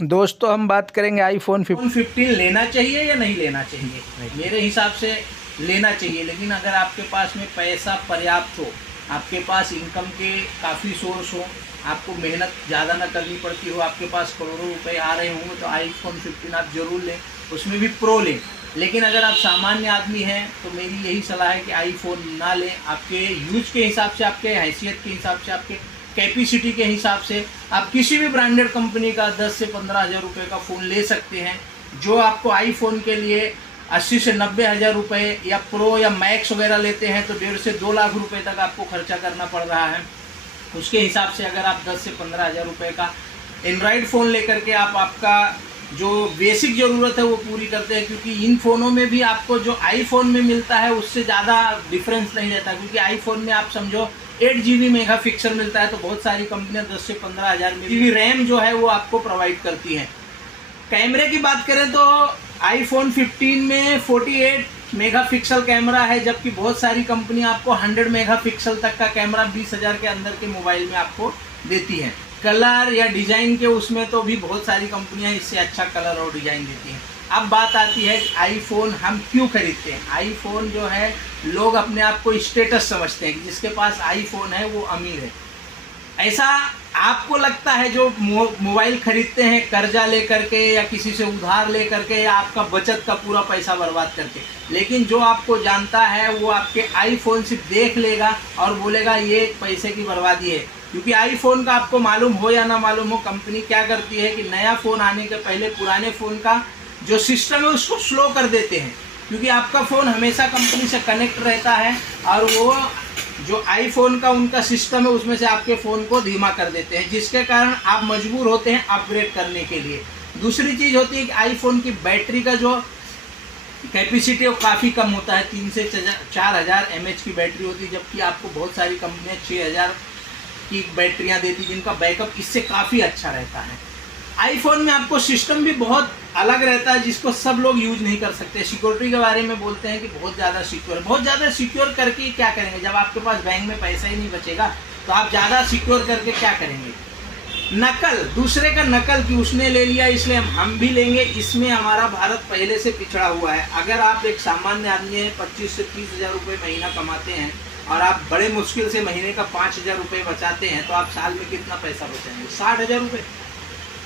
दोस्तों हम बात करेंगे आईफोन 15 लेना चाहिए या नहीं लेना चाहिए। मेरे हिसाब से लेना चाहिए, लेकिन अगर आपके पास में पैसा पर्याप्त हो, आपके पास इनकम के काफ़ी सोर्स हो, आपको मेहनत ज़्यादा ना करनी पड़ती हो, आपके पास करोड़ों रुपए आ रहे होंगे, तो आईफोन 15 आप ज़रूर लें, उसमें भी प्रो लें। लेकिन अगर आप सामान्य आदमी हैं तो मेरी यही सलाह है कि आईफोन ना लें। आपके यूज के हिसाब से, आपके हैसियत के हिसाब से, आपके कैपेसिटी के हिसाब से आप किसी भी ब्रांडेड कंपनी का 10 से 15 हज़ार रुपये का फ़ोन ले सकते हैं। जो आपको आईफोन के लिए 80 से 90 हज़ार रुपये या प्रो या मैक्स वगैरह लेते हैं तो 1.5 से 2 लाख रुपए तक आपको खर्चा करना पड़ रहा है। उसके हिसाब से अगर आप 10 से 15 हज़ार रुपये का एंड्रॉयड फ़ोन लेकर के आप आपका जो बेसिक ज़रूरत है वो पूरी करते हैं, क्योंकि इन फ़ोनों में भी आपको जो आईफोन में मिलता है उससे ज़्यादा डिफरेंस नहीं रहता। क्योंकि आईफोन में आप समझो 8 GB मेगा पिक्सल मिलता है, तो बहुत सारी कंपनियां 10 से 15 हज़ार GB रैम जो है वो आपको प्रोवाइड करती हैं। कैमरे की बात करें तो आईफोन 15 में 48 मेगापिक्सल कैमरा है, जबकि बहुत सारी कंपनियां आपको 100 मेगापिक्सल तक का कैमरा 20,000 के अंदर के मोबाइल में आपको देती हैं। कलर या डिज़ाइन के उसमें तो भी बहुत सारी कंपनियां इससे अच्छा कलर और डिज़ाइन देती हैं। अब बात आती है कि आईफोन हम क्यों खरीदते हैं। आईफोन जो है लोग अपने आप को स्टेटस समझते हैं कि जिसके पास आईफोन है वो अमीर है, ऐसा आपको लगता है। जो मोबाइल खरीदते हैं कर्जा लेकर के या किसी से उधार लेकर के या आपका बचत का पूरा पैसा बर्बाद करके, लेकिन जो आपको जानता है वो आपके आईफोन सिर्फ देख लेगा और बोलेगा ये पैसे की बर्बादी है। क्योंकि आईफोन का आपको मालूम हो या ना मालूम हो, कंपनी क्या करती है कि नया फ़ोन आने के पहले पुराने फ़ोन का जो सिस्टम है उसको स्लो कर देते हैं। क्योंकि आपका फ़ोन हमेशा कंपनी से कनेक्ट रहता है और वो जो आईफोन का उनका सिस्टम है उसमें से आपके फ़ोन को धीमा कर देते हैं, जिसके कारण आप मजबूर होते हैं अपग्रेड करने के लिए। दूसरी चीज़ होती है कि आईफोन की बैटरी का जो कैपेसिटी वो काफ़ी कम होता है, 3 से 4,000 mAh की बैटरी होती है, जबकि आपको बहुत सारी कंपनियाँ 6,000 की बैटरियाँ देती जिनका बैकअप इससे काफ़ी अच्छा रहता है। आईफोन में आपको सिस्टम भी बहुत अलग रहता है जिसको सब लोग यूज नहीं कर सकते। सिक्योरिटी के बारे में बोलते हैं कि बहुत ज़्यादा सिक्योर करके क्या करेंगे। जब आपके पास बैंक में पैसा ही नहीं बचेगा तो आप ज़्यादा सिक्योर करके क्या करेंगे। नकल, दूसरे का नकल कि उसने ले लिया इसलिए हम भी लेंगे, इसमें हमारा भारत पहले से पिछड़ा हुआ है। अगर आप एक सामान्य आदमी हैं, 25 से 30 हज़ार रुपये महीना कमाते हैं और आप बड़े मुश्किल से महीने का 5,000 रुपये बचाते हैं, तो आप साल में कितना पैसा बचाएंगे? 60,000 रुपये।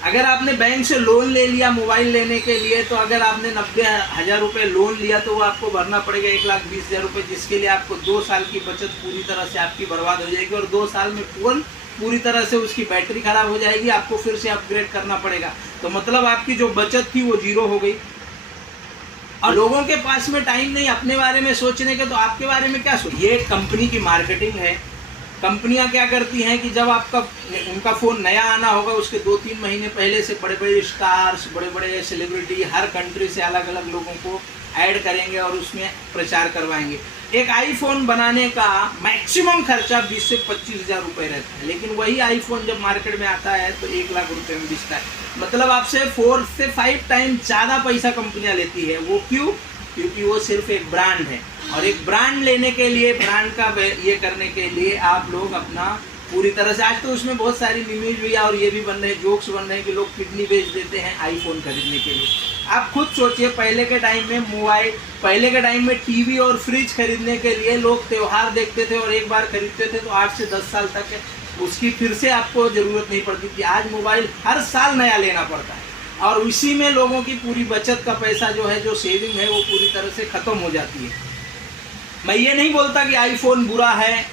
अगर आपने बैंक से लोन ले लिया मोबाइल लेने के लिए, तो अगर आपने 90,000 रुपये लोन लिया तो वो आपको भरना पड़ेगा 1,20,000 रुपये, जिसके लिए आपको 2 साल की बचत पूरी तरह से आपकी बर्बाद हो जाएगी और 2 साल में फ़ोन पूरी तरह से उसकी बैटरी खराब हो जाएगी, आपको फिर से अपग्रेड करना पड़ेगा। तो मतलब आपकी जो बचत थी वो जीरो हो गई। और लोगों के पास में टाइम नहीं अपने बारे में सोचने के, तो आपके बारे में क्या सोच। ये कंपनी की मार्केटिंग है। कंपनियां क्या करती हैं कि जब आपका उनका फ़ोन नया आना होगा उसके 2-3 महीने पहले से बड़े बड़े स्टार्स, बड़े बड़े सेलिब्रिटी हर कंट्री से अलग अलग लोगों को ऐड करेंगे और उसमें प्रचार करवाएंगे। एक आईफोन बनाने का मैक्सिमम खर्चा 20 से 25 हज़ार रुपये रहता है, लेकिन वही आईफोन जब मार्केट में आता है तो 1 लाख रुपये में बिकता है। मतलब आपसे 4 से 5 टाइम ज़्यादा पैसा कंपनियाँ लेती है। वो क्यों? क्योंकि वो सिर्फ एक ब्रांड है, और एक ब्रांड लेने के लिए, ब्रांड का ये करने के लिए आप लोग अपना पूरी तरह से, आज तो उसमें बहुत सारी मीम्स भी और ये भी बन रहे हैं, जोक्स बन रहे हैं कि लोग किडनी बेच देते हैं आईफोन खरीदने के लिए। आप खुद सोचिए, पहले के टाइम में पहले के टाइम में टीवी और फ्रिज खरीदने के लिए लोग त्यौहार देखते थे और एक बार खरीदते थे तो 8 से 10 साल तक उसकी फिर से आपको ज़रूरत नहीं पड़ती थी। आज मोबाइल हर साल नया लेना पड़ता है और उसी में लोगों की पूरी बचत का पैसा जो है, जो सेविंग है, वो पूरी तरह से ख़त्म हो जाती है। मैं ये नहीं बोलता कि आईफोन बुरा है,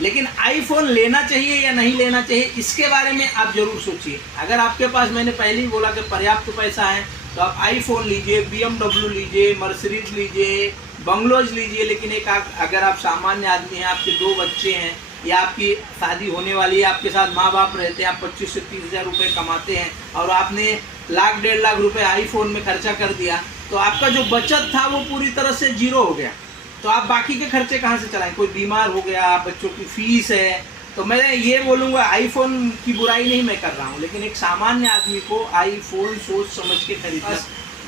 लेकिन आईफोन लेना चाहिए या नहीं लेना चाहिए इसके बारे में आप ज़रूर सोचिए। अगर आपके पास, मैंने पहले ही बोला कि पर्याप्त पैसा है, तो आप आईफोन लीजिए, BMW लीजिए, मर्सिडीज लीजिए, बंगलोज लीजिए। लेकिन एक अगर आप सामान्य आदमी हैं, आपके 2 बच्चे हैं या आपकी शादी होने वाली है, आपके साथ माँ बाप रहते हैं, आप 25 से 30 हज़ार रुपये कमाते हैं और आपने 1,00,000-1.5 लाख रुपये आईफोन में खर्चा कर दिया, तो आपका जो बचत था वो पूरी तरह से जीरो हो गया। तो आप बाकी के खर्चे कहाँ से चलाएं? कोई बीमार हो गया, बच्चों की फीस है, तो मैं ये बोलूँगा आईफोन की बुराई नहीं मैं कर रहा हूँ, लेकिन एक सामान्य आदमी को आईफोन सोच समझ के खरीदना।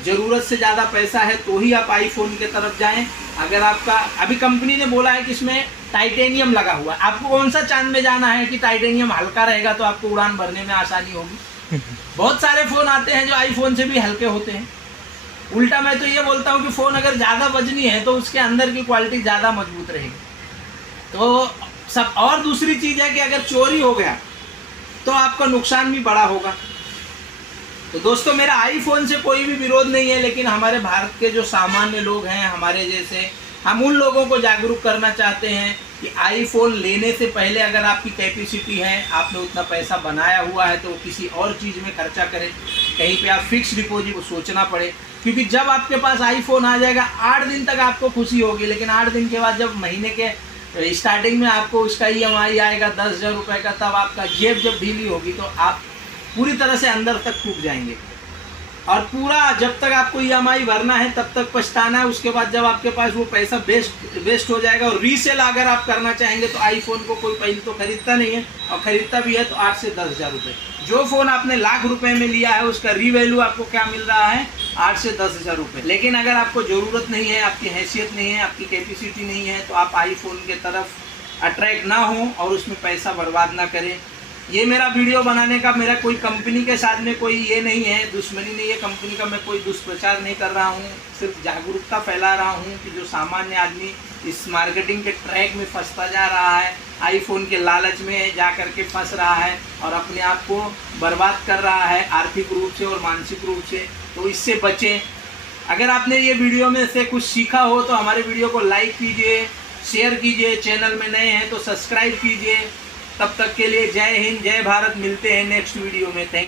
ज़रूरत से ज़्यादा पैसा है तो ही आप आईफोन की तरफ जाएं। अगर आपका, अभी कंपनी ने बोला है कि इसमें टाइटेनियम लगा हुआ है, आपको कौन सा चांद में जाना है कि टाइटेनियम हल्का रहेगा तो आपको उड़ान भरने में आसानी होगी। बहुत सारे फ़ोन आते हैं जो आईफोन से भी हल्के होते हैं। उल्टा मैं तो ये बोलता हूँ कि फ़ोन अगर ज़्यादा वजनी है तो उसके अंदर की क्वालिटी ज़्यादा मजबूत रहेगी। तो सब, और दूसरी चीज़ है कि अगर चोरी हो गया तो आपका नुकसान भी बड़ा होगा। तो दोस्तों, मेरा आईफोन से कोई भी विरोध नहीं है, लेकिन हमारे भारत के जो सामान्य लोग हैं हमारे जैसे, हम उन लोगों को जागरूक करना चाहते हैं कि आईफोन लेने से पहले अगर आपकी कैपेसिटी है, आपने उतना पैसा बनाया हुआ है, तो किसी और चीज़ में खर्चा करें। कहीं पे आप फिक्स डिपॉजिट को सोचना पड़े, क्योंकि जब आपके पास आईफोन आ जाएगा 8 दिन तक आपको खुशी होगी, लेकिन 8 दिन के बाद जब महीने के स्टार्टिंग में आपको उसका EMI आएगा 10,000 रुपये का, तब आपका जेब जब ढीली होगी तो आप पूरी तरह से अंदर तक टूट जाएंगे। और पूरा जब तक आपको EMI भरना है तब तक पछताना है। उसके बाद जब आपके पास वो पैसा वेस्ट हो जाएगा, और रीसेल अगर आप करना चाहेंगे तो आईफोन को कोई पहले तो खरीदता नहीं है, और ख़रीदता भी है तो 8 से 10,000 रुपये। जो फ़ोन आपने लाख रुपए में लिया है उसका रीवैल्यू आपको क्या मिल रहा है, 8 से 10,000 रुपये। लेकिन अगर आपको ज़रूरत नहीं है, आपकी हैसियत नहीं है, आपकी कैपेसिटी नहीं है, तो आप आईफोन के तरफ अट्रैक्ट ना हो और उसमें पैसा बर्बाद ना करें। ये मेरा वीडियो बनाने का मेरा कोई कंपनी के साथ में कोई ये नहीं है, दुश्मनी नहीं है कंपनी का, मैं कोई दुष्प्रचार नहीं कर रहा हूँ, सिर्फ जागरूकता फैला रहा हूँ कि जो सामान्य आदमी इस मार्केटिंग के ट्रैक में फंसता जा रहा है, आईफोन के लालच में जा कर के फंस रहा है और अपने आप को बर्बाद कर रहा है आर्थिक रूप से और मानसिक रूप से, तो इससे बचें। अगर आपने ये वीडियो में से कुछ सीखा हो तो हमारे वीडियो को लाइक कीजिए, शेयर कीजिए, चैनल में नए हैं तो सब्सक्राइब कीजिए। तब तक के लिए जय हिंद, जय भारत। मिलते हैं नेक्स्ट वीडियो में। थैंक